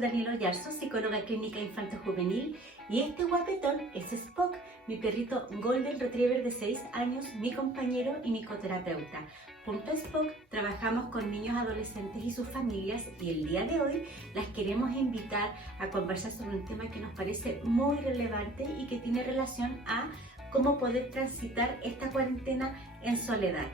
soy Daniela Oyarzo, psicóloga clínica infanto-juvenil, y este guapetón es Spock, mi perrito Golden Retriever de 6 años, mi compañero y mi coterapeuta. Junto a Spock trabajamos con niños, adolescentes y sus familias, y el día de hoy las queremos invitar a conversar sobre un tema que nos parece muy relevante y que tiene relación a cómo poder transitar esta cuarentena en soledad.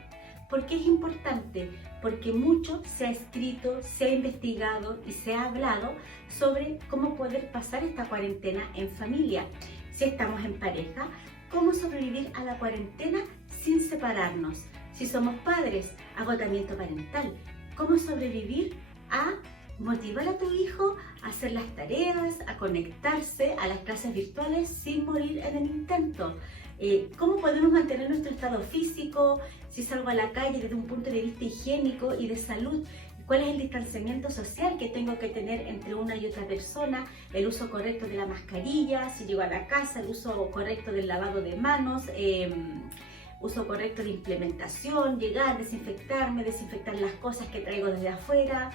¿Por qué es importante? Porque mucho se ha escrito, se ha investigado y se ha hablado sobre cómo poder pasar esta cuarentena en familia. Si estamos en pareja, cómo sobrevivir a la cuarentena sin separarnos. Si somos padres, agotamiento parental. Cómo sobrevivir a motivar a tu hijo a hacer las tareas, a conectarse a las clases virtuales sin morir en el intento. Cómo podemos mantener nuestro estado físico, si salgo a la calle desde un punto de vista higiénico y de salud, cuál es el distanciamiento social que tengo que tener entre una y otra persona, el uso correcto de la mascarilla, si llego a la casa, el uso correcto del lavado de manos, uso correcto de implementación, llegar, desinfectarme, desinfectar las cosas que traigo desde afuera.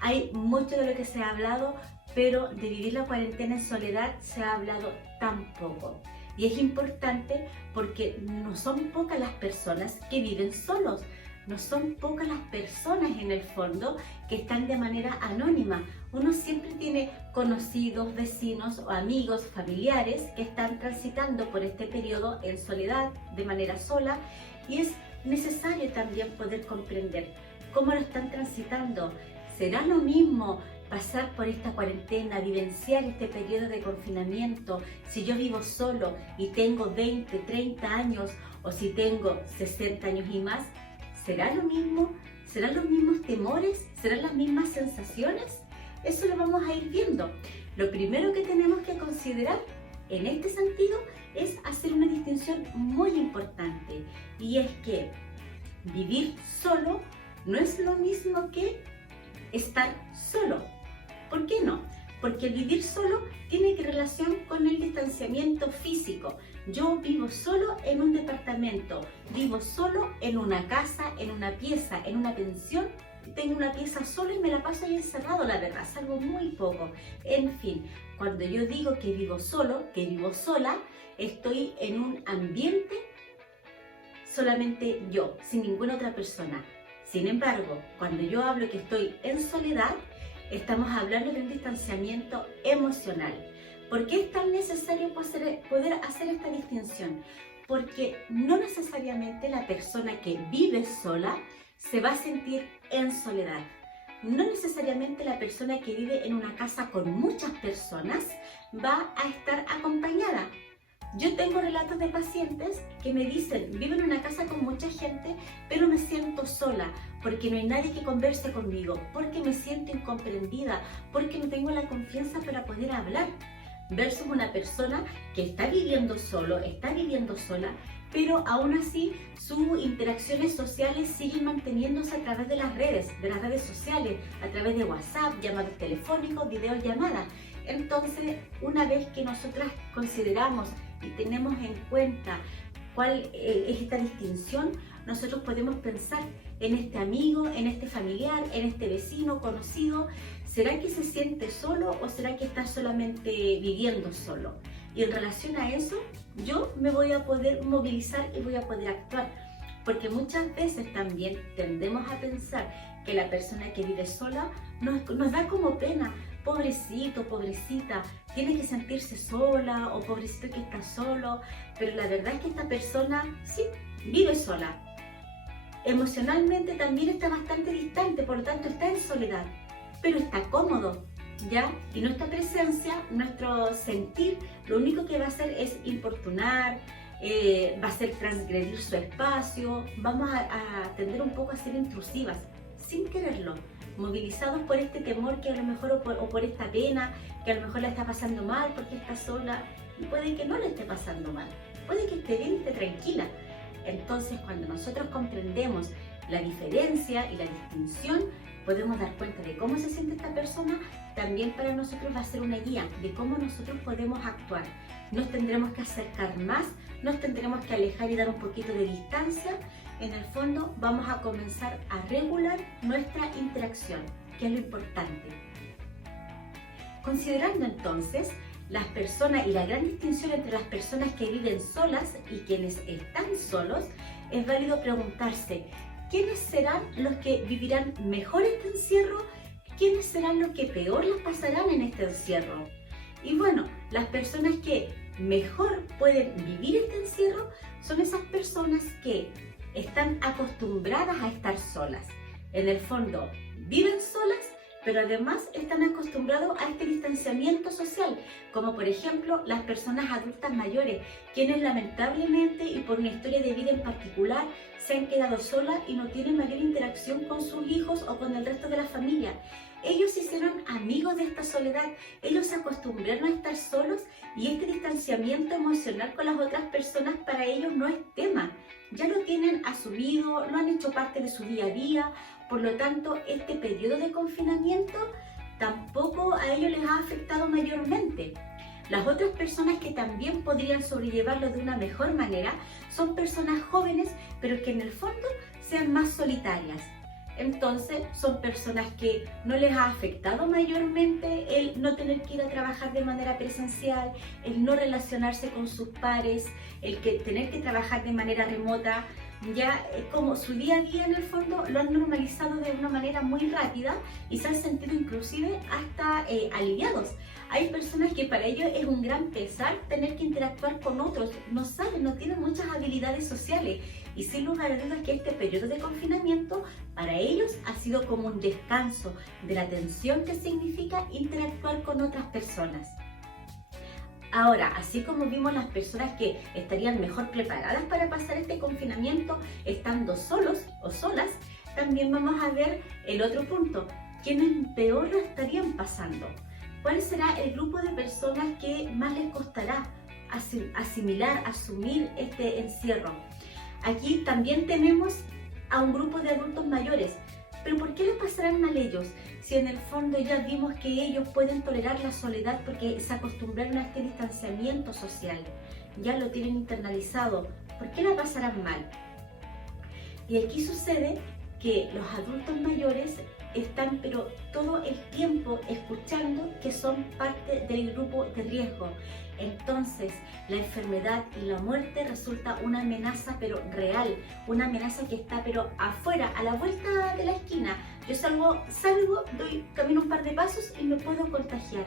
Hay mucho de lo que se ha hablado, pero de vivir la cuarentena en soledad se ha hablado tan poco. Y es importante porque no son pocas las personas que viven solos, no son pocas las personas en el fondo que están de manera anónima. Uno siempre tiene conocidos, vecinos o amigos, familiares que están transitando por este periodo en soledad, de manera sola, y es necesario también poder comprender cómo lo están transitando. ¿Será lo mismo pasar por esta cuarentena, vivenciar este periodo de confinamiento, si yo vivo solo y tengo 20, 30 años o si tengo 60 años y más? ¿Será lo mismo? ¿Serán los mismos temores? ¿Serán las mismas sensaciones? Eso lo vamos a ir viendo. Lo primero que tenemos que considerar en este sentido es hacer una distinción muy importante, y es que vivir solo no es lo mismo que estar solo. ¿Por qué no? Porque el vivir solo tiene relación con el distanciamiento físico. Yo vivo solo en un departamento, vivo solo en una casa, en una pieza, en una pensión. Tengo una pieza sola y me la paso ahí encerrado, la verdad, salgo muy poco. En fin, cuando yo digo que vivo solo, que vivo sola, estoy en un ambiente solamente yo, sin ninguna otra persona. Sin embargo, cuando yo hablo que estoy en soledad, estamos hablando de un distanciamiento emocional. ¿Por qué es tan necesario poder hacer esta distinción? Porque no necesariamente la persona que vive sola se va a sentir en soledad. No necesariamente la persona que vive en una casa con muchas personas va a estar acompañada. Yo tengo relatos de pacientes que me dicen, vivo en una casa con mucha gente, pero me siento sola, porque no hay nadie que converse conmigo, porque me siento incomprendida, porque no tengo la confianza para poder hablar. Versus una persona que está viviendo solo, está viviendo sola, pero aún así sus interacciones sociales siguen manteniéndose a través de las redes sociales, a través de WhatsApp, llamadas telefónicos, videollamadas. Entonces, una vez que nosotras consideramos y tenemos en cuenta cuál es esta distinción, nosotros podemos pensar en este amigo, en este familiar, en este vecino, conocido. ¿Será que se siente solo o será que está solamente viviendo solo? Y en relación a eso, yo me voy a poder movilizar y voy a poder actuar. Porque muchas veces también tendemos a pensar que la persona que vive sola nos da como pena. Pobrecito, pobrecita, tiene que sentirse sola, o pobrecito que está solo, pero la verdad es que esta persona sí vive sola. Emocionalmente también está bastante distante, por lo tanto está en soledad, pero está cómodo, ¿ya? Y nuestra presencia, nuestro sentir, lo único que va a hacer es importunar, va a ser transgredir su espacio, vamos a tender un poco a ser intrusivas, sin quererlo, movilizados por este temor que a lo mejor o por esta pena, que a lo mejor la está pasando mal porque está sola, y puede que no le esté pasando mal, puede que esté bien y esté tranquila. Entonces, cuando nosotros comprendemos la diferencia y la distinción, podemos dar cuenta de cómo se siente esta persona. También para nosotros va a ser una guía de cómo nosotros podemos actuar. Nos tendremos que acercar más, nos tendremos que alejar y dar un poquito de distancia. En el fondo vamos a comenzar a regular nuestra interacción, que es lo importante. Considerando entonces las personas y la gran distinción entre las personas que viven solas y quienes están solos, es válido preguntarse, ¿quiénes serán los que vivirán mejor este encierro? ¿Quiénes serán los que peor las pasarán en este encierro? Y bueno, las personas que mejor pueden vivir este encierro son esas personas que están acostumbradas a estar solas. En el fondo, viven solas, pero además están acostumbrados a este distanciamiento social, como por ejemplo las personas adultas mayores, quienes lamentablemente y por una historia de vida en particular se han quedado solas y no tienen mayor interacción con sus hijos o con el resto de la familia. Ellos se hicieron amigos de esta soledad, ellos se acostumbraron a estar solos y este distanciamiento emocional con las otras personas para ellos no es tema. Ya lo tienen asumido, lo han hecho parte de su día a día, por lo tanto este periodo de confinamiento tampoco a ellos les ha afectado mayormente. Las otras personas que también podrían sobrellevarlo de una mejor manera son personas jóvenes, pero que en el fondo sean más solitarias. Entonces son personas que no les ha afectado mayormente el no tener que ir a trabajar de manera presencial, el no relacionarse con sus pares, el que tener que trabajar de manera remota. Ya como su día a día en el fondo lo han normalizado de una manera muy rápida y se han sentido inclusive hasta aliviados. Hay personas que para ellos es un gran pesar tener que interactuar con otros, no saben, no tienen muchas habilidades sociales y sin lugar a dudas que este periodo de confinamiento para ellos ha sido como un descanso de la tensión que significa interactuar con otras personas. Ahora, así como vimos las personas que estarían mejor preparadas para pasar este confinamiento estando solos o solas, también vamos a ver el otro punto, ¿quiénes peor lo estarían pasando? ¿Cuál será el grupo de personas que más les costará asimilar, asumir este encierro? Aquí también tenemos a un grupo de adultos mayores. ¿Pero por qué le pasarán mal ellos? Si en el fondo ya vimos que ellos pueden tolerar la soledad porque se acostumbraron a este distanciamiento social, ya lo tienen internalizado, ¿por qué la pasarán mal? Y aquí sucede que los adultos mayores están pero todo el tiempo escuchando que son parte del grupo de riesgo. Entonces la enfermedad y la muerte resulta una amenaza pero real, una amenaza que está pero afuera, a la vuelta de la esquina. Yo salgo, camino un par de pasos y me puedo contagiar.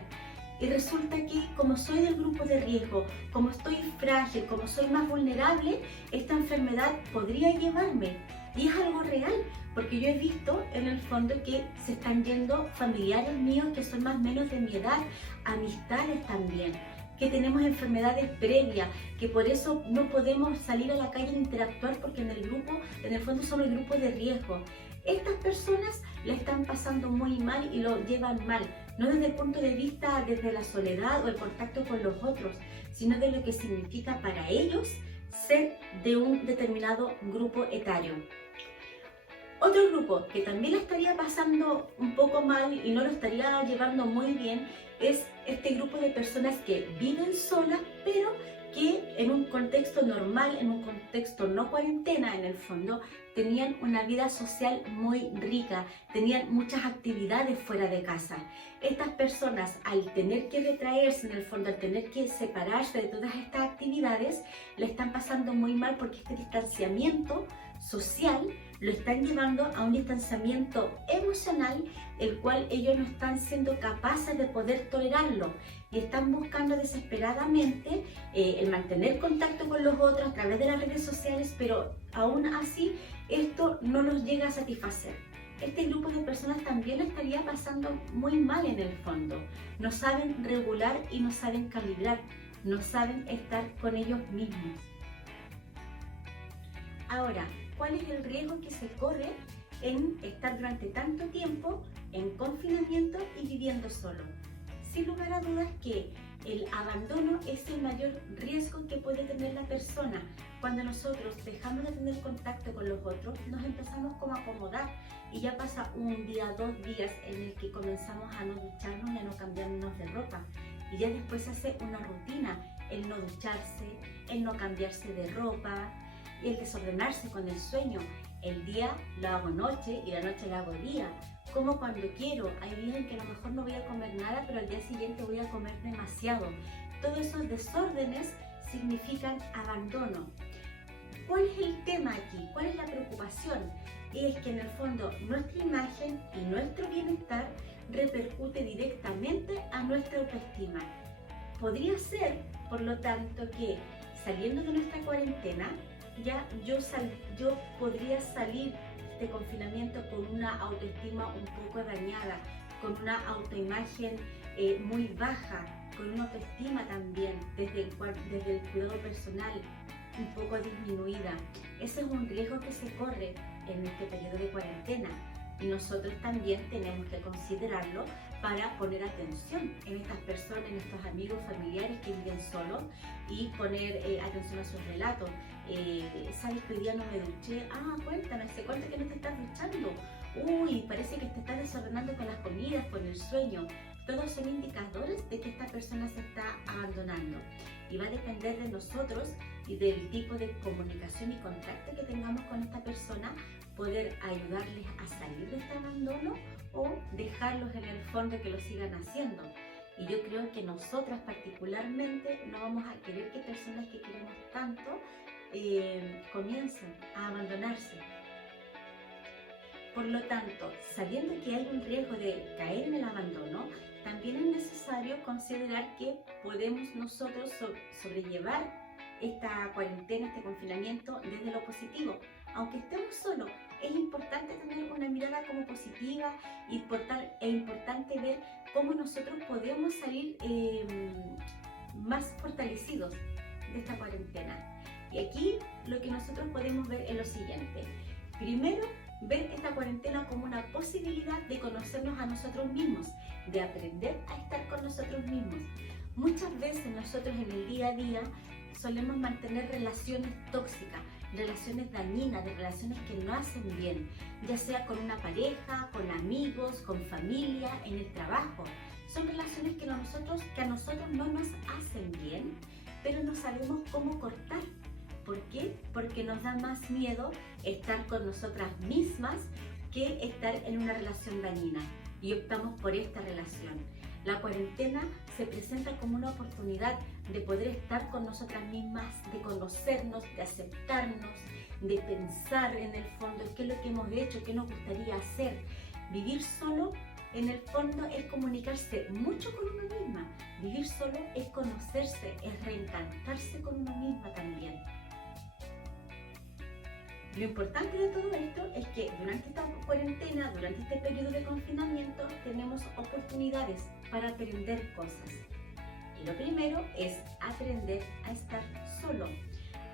Y resulta que como soy del grupo de riesgo, como estoy frágil, como soy más vulnerable, esta enfermedad podría llevarme. Y es algo real, porque yo he visto en el fondo que se están yendo familiares míos que son más o menos de mi edad, amistades también, que tenemos enfermedades previas, que por eso no podemos salir a la calle e interactuar porque en el fondo somos el grupo de riesgo. Estas personas la están pasando muy mal y lo llevan mal, no desde el punto de vista desde la soledad o el contacto con los otros, sino de lo que significa para ellos ser de un determinado grupo etario. Otro grupo que también la estaría pasando un poco mal y no lo estaría llevando muy bien es este grupo de personas que viven solas, pero que en un contexto normal, en un contexto no cuarentena en el fondo, tenían una vida social muy rica, tenían muchas actividades fuera de casa. Estas personas, al tener que retraerse en el fondo, al tener que separarse de todas estas actividades, le están pasando muy mal porque este distanciamiento social lo están llevando a un distanciamiento emocional, el cual ellos no están siendo capaces de poder tolerarlo y están buscando desesperadamente el mantener contacto con los otros a través de las redes sociales, pero aún así esto no los llega a satisfacer. Este grupo de personas también lo estaría pasando muy mal en el fondo. No saben regular y no saben calibrar, no saben estar con ellos mismos. Ahora, ¿cuál es el riesgo que se corre en estar durante tanto tiempo en confinamiento y viviendo solo? Sin lugar a dudas que el abandono es el mayor riesgo que puede tener la persona. Cuando nosotros dejamos de tener contacto con los otros, nos empezamos como a acomodar y ya pasa un día, 2 días en el que comenzamos a no ducharnos y a no cambiarnos de ropa. Y ya después se hace una rutina, el no ducharse, el no cambiarse de ropa, el desordenarse con el sueño. El día lo hago noche y la noche lo hago día. Como cuando quiero. Hay días en que a lo mejor no voy a comer nada, pero al día siguiente voy a comer demasiado. Todos esos desórdenes significan abandono. ¿Cuál es el tema aquí? ¿Cuál es la preocupación? Es que en el fondo nuestra imagen y nuestro bienestar repercute directamente a nuestra autoestima. Podría ser, por lo tanto, que saliendo de nuestra cuarentena, ya yo podría salir de confinamiento con una autoestima un poco dañada, con una autoimagen muy baja, con una autoestima también desde el cuidado personal un poco disminuida. Ese es un riesgo que se corre en este periodo de cuarentena y nosotros también tenemos que considerarlo para poner atención en estas personas, en estos amigos, familiares que viven solos y poner atención a sus relatos. ¿Sabes que hoy día no me duché? Ah, cuéntame, ¿hace cuánto que no te estás duchando? Uy, parece que te estás desordenando con las comidas, con el sueño. Todos son indicadores de que esta persona se está abandonando y va a depender de nosotros y del tipo de comunicación y contacto que tengamos con esta persona, poder ayudarles a salir de este abandono o dejarlos en el fondo que lo sigan haciendo. Y yo creo que nosotras particularmente no vamos a querer que personas que queremos tanto comiencen a abandonarse. Por lo tanto, sabiendo que hay un riesgo de caer en el abandono, también es necesario considerar que podemos nosotros sobrellevar esta cuarentena, este confinamiento desde lo positivo. Aunque estemos solos, es importante tener una mirada como positiva e importante ver cómo nosotros podemos salir más fortalecidos de esta cuarentena. Y aquí lo que nosotros podemos ver es lo siguiente. Primero, ver esta cuarentena como una posibilidad de conocernos a nosotros mismos, de aprender a estar con nosotros mismos. Muchas veces nosotros en el día a día solemos mantener relaciones tóxicas, relaciones dañinas, de relaciones que no hacen bien, ya sea con una pareja, con amigos, con familia, en el trabajo. Son relaciones que a nosotros no nos hacen bien, pero no sabemos cómo cortar. ¿Por qué? Porque nos da más miedo estar con nosotras mismas que estar en una relación dañina y optamos por esta relación. La cuarentena se presenta como una oportunidad de poder estar con nosotras mismas, de conocernos, de aceptarnos, de pensar en el fondo qué es lo que hemos hecho, qué nos gustaría hacer. Vivir solo, en el fondo, es comunicarse mucho con uno misma. Vivir solo es conocerse, es reencantarse con uno misma también. Lo importante de todo esto es que durante esta cuarentena, durante este periodo de confinamiento, tenemos oportunidades para aprender cosas. Y lo primero es aprender a estar solo.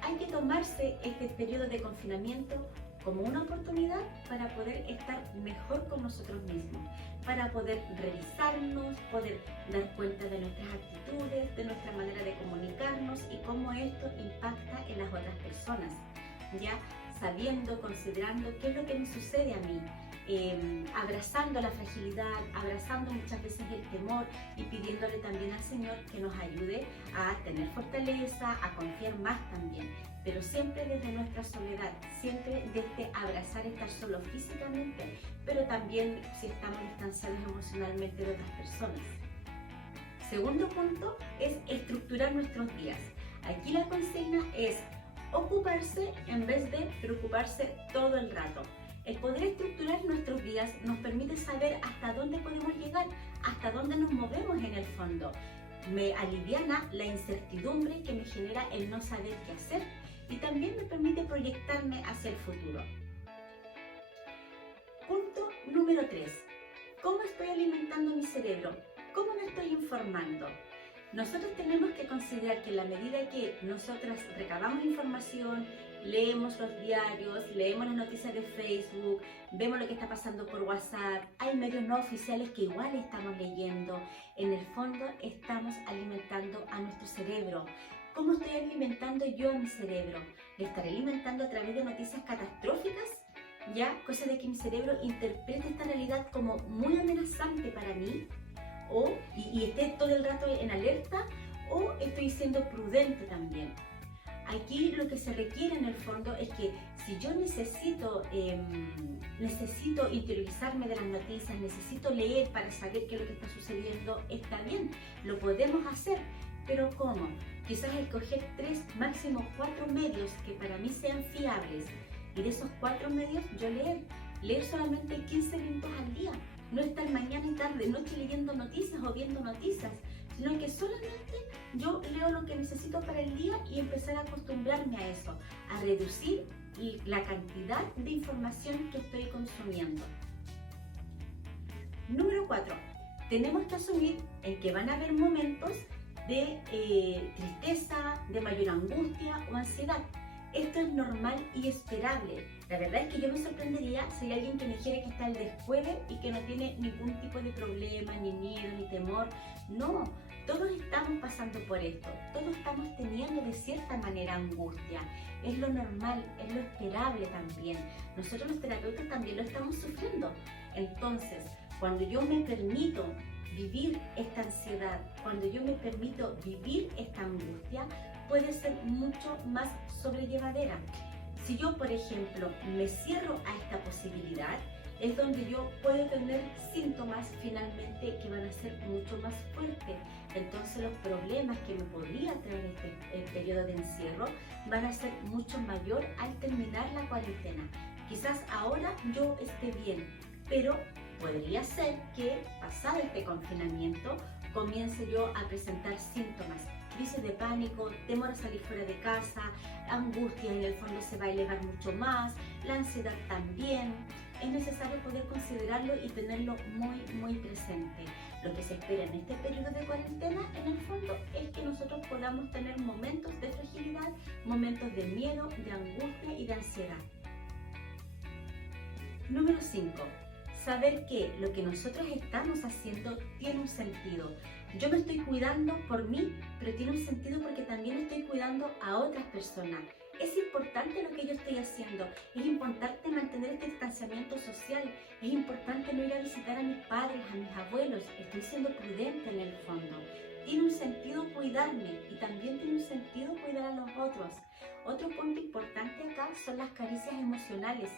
Hay que tomarse este periodo de confinamiento como una oportunidad para poder estar mejor con nosotros mismos, para poder revisarnos, poder dar cuenta de nuestras actitudes, de nuestra manera de comunicarnos y cómo esto impacta en las otras personas. Ya sabiendo, considerando qué es lo que me sucede a mí, abrazando la fragilidad, abrazando muchas veces el temor y pidiéndole también al Señor que nos ayude a tener fortaleza, a confiar más también, pero siempre desde nuestra soledad, siempre desde abrazar estar solo físicamente, pero también si estamos distanciados emocionalmente de otras personas. Segundo punto es estructurar nuestros días. Aquí la consigna es ocuparse en vez de preocuparse todo el rato. El poder estructurar nuestros días nos permite saber hasta dónde podemos llegar, hasta dónde nos movemos en el fondo. Me aliviana la incertidumbre que me genera el no saber qué hacer y también me permite proyectarme hacia el futuro. Punto número 3. ¿Cómo estoy alimentando mi cerebro? ¿Cómo me estoy informando? Nosotros tenemos que considerar que en la medida que nosotras recabamos información, leemos los diarios, leemos las noticias de Facebook, vemos lo que está pasando por WhatsApp, hay medios no oficiales que igual estamos leyendo, en el fondo estamos alimentando a nuestro cerebro. ¿Cómo estoy alimentando yo a mi cerebro? ¿Le estaré alimentando a través de noticias catastróficas? ¿Ya? Cosa de que mi cerebro interprete esta realidad como muy amenazante para mí, y esté todo el rato en alerta, o estoy siendo prudente también. Aquí lo que se requiere en el fondo es que si yo necesito interiorizarme de las noticias, necesito leer para saber qué es lo que está sucediendo, está bien, lo podemos hacer, pero ¿cómo? Quizás escoger 3, máximo 4 medios que para mí sean fiables, y de esos 4 medios yo leer solamente 15 minutos al día, no estar mañana y tarde, noche leyendo noticias o viendo noticias, sino que solamente yo leo lo que necesito para el día y empezar a acostumbrarme a eso, a reducir la cantidad de información que estoy consumiendo. Número 4. Tenemos que asumir en que van a haber momentos de tristeza, de mayor angustia o ansiedad. Esto es normal y esperable. La verdad es que yo me sorprendería si hay alguien que me dijera que está al descueve y que no tiene ningún tipo de problema, ni miedo, ni temor. No, todos estamos pasando por esto, todos estamos teniendo de cierta manera angustia. Es lo normal, es lo esperable también. Nosotros los terapeutas también lo estamos sufriendo. Entonces, cuando yo me permito vivir esta ansiedad, cuando yo me permito vivir esta angustia, puede ser mucho más sobrellevadera. Si yo, por ejemplo, me cierro a esta posibilidad, es donde yo puedo tener síntomas finalmente que van a ser mucho más fuertes. Entonces los problemas que me podría traer el periodo de encierro van a ser mucho mayor al terminar la cuarentena. Quizás ahora yo esté bien, pero podría ser que pasado este confinamiento comience yo a presentar síntomas, crisis de pánico, temor a salir fuera de casa, angustia en el fondo se va a elevar mucho más, la ansiedad también. Es necesario poder considerarlo y tenerlo muy presente. Lo que se espera en este periodo de cuarentena, en el fondo, es que nosotros podamos tener momentos de fragilidad, momentos de miedo, de angustia y de ansiedad. Número 5. Saber que lo que nosotros estamos haciendo tiene un sentido. Yo me estoy cuidando por mí, pero tiene un sentido porque también estoy cuidando a otras personas. Es importante lo que yo estoy haciendo, es importante mantener este distanciamiento social, es importante no ir a visitar a mis padres, a mis abuelos, estoy siendo prudente en el fondo. Tiene un sentido cuidarme y también tiene un sentido cuidar a los otros. Otro punto importante acá son las caricias emocionales.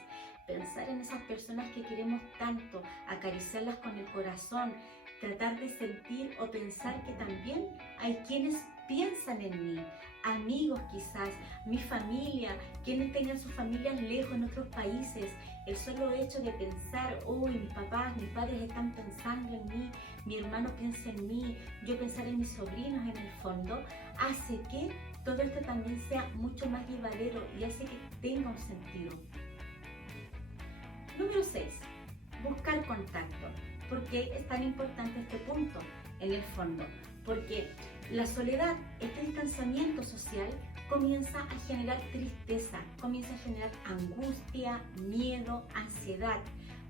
Pensar en esas personas que queremos tanto, acariciarlas con el corazón, tratar de sentir o pensar que también hay quienes piensan en mí, amigos quizás, mi familia, quienes tengan sus familias lejos en otros países. El solo hecho de pensar, uy, mis papás, mis padres están pensando en mí, mi hermano piensa en mí, yo pensar en mis sobrinos en el fondo, hace que todo esto también sea mucho más llevadero y hace que tenga un sentido. Número 6. Buscar contacto. ¿Por qué es tan importante este punto en el fondo? Porque la soledad, este distanciamiento social, comienza a generar tristeza, comienza a generar angustia, miedo, ansiedad.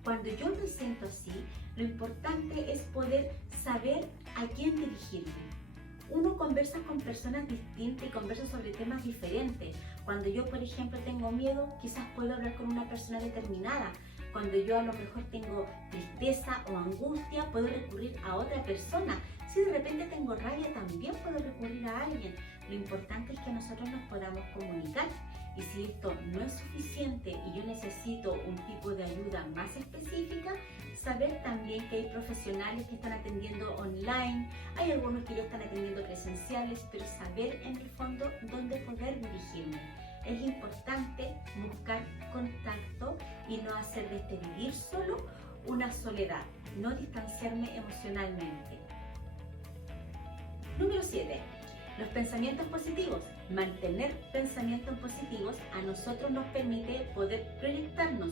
Cuando yo me siento así, lo importante es poder saber a quién dirigirme. Uno conversa con personas distintas y conversa sobre temas diferentes. Cuando yo, por ejemplo, tengo miedo, quizás puedo hablar con una persona determinada. Cuando yo a lo mejor tengo tristeza o angustia, puedo recurrir a otra persona. Si de repente tengo rabia, también puedo recurrir a alguien. Lo importante es que nosotros nos podamos comunicar. Y si esto no es suficiente y yo necesito un tipo de ayuda más específica, saber también que hay profesionales que están atendiendo online, hay algunos que ya están atendiendo presenciales, pero saber en el fondo dónde poder dirigirme. Es importante buscar contacto y no hacer de este vivir solo una soledad, no distanciarme emocionalmente. Número 7. Los pensamientos positivos. Mantener pensamientos positivos a nosotros nos permite poder proyectarnos.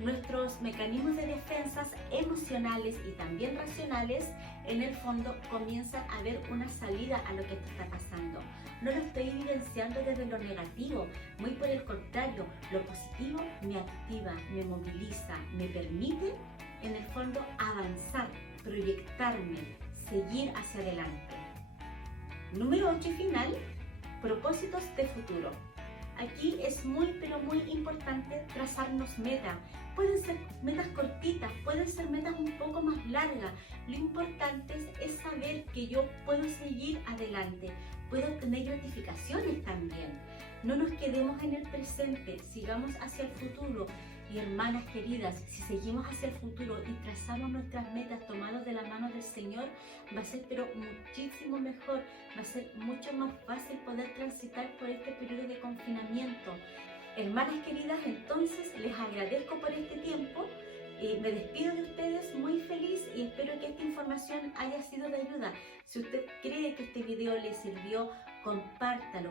Nuestros mecanismos de defensas emocionales y también racionales, en el fondo, comienzan a ver una salida a lo que está pasando. No lo estoy evidenciando desde lo negativo, muy por el contrario, lo positivo me activa, me moviliza, me permite, en el fondo, avanzar, proyectarme, seguir hacia adelante. Número 8 y final, propósitos de futuro. Aquí es muy importante trazarnos metas. Pueden ser metas cortitas, pueden ser metas un poco más largas. Lo importante es saber que yo puedo seguir adelante, puedo tener gratificaciones también. No nos quedemos en el presente, sigamos hacia el futuro. Y hermanas queridas, si seguimos hacia el futuro y trazamos nuestras metas tomados de la mano del Señor, va a ser pero muchísimo mejor, va a ser mucho más fácil poder transitar por este periodo de confinamiento. Hermanas queridas, entonces les agradezco por este tiempo. Me despido de ustedes muy feliz y espero que esta información haya sido de ayuda. Si usted cree que este video le sirvió, compártalo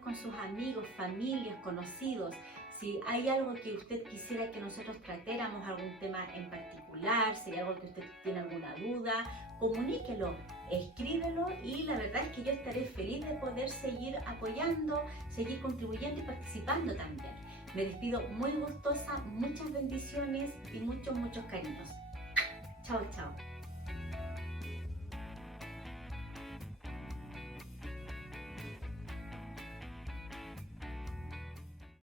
con sus amigos, familias, conocidos. Si hay algo que usted quisiera que nosotros tratáramos, algún tema en particular, si hay algo que usted tiene alguna duda, comuníquelo, escríbelo y la verdad es que yo estaré feliz de poder seguir apoyando, seguir contribuyendo y participando también. Me despido muy gustosa, muchas bendiciones y muchos cariños. Chao, chao.